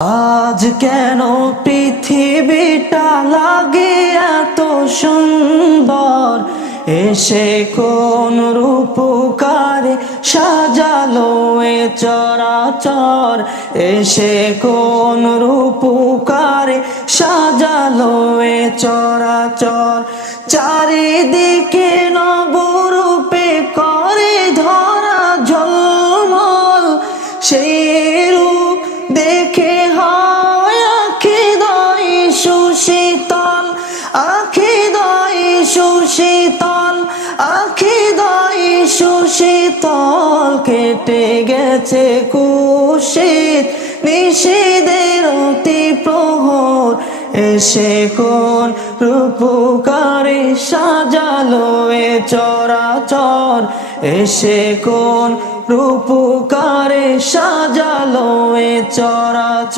আজ কেন পৃথিবীটা লাগে এত সুন্দর, এসে কোন রূপকারে সাজালো এ চরাচর, এসে কোন রূপকারে সাজালো এ চরাচর। চারিদিকে নবরূপে করে ধরা ঝলমল, সেই রূপ দেখে হয় আখিদয় সুশীতল, আখিদয় সুশীতল, আখিদয় সুশীতল। কেটে গেছে কুশিত নিশীদের অতি প্রহর, এসে কোন রূপকারে সাজালো এ চরাচর, এসে কোন রূপকারে সাজালো এ চরাচর।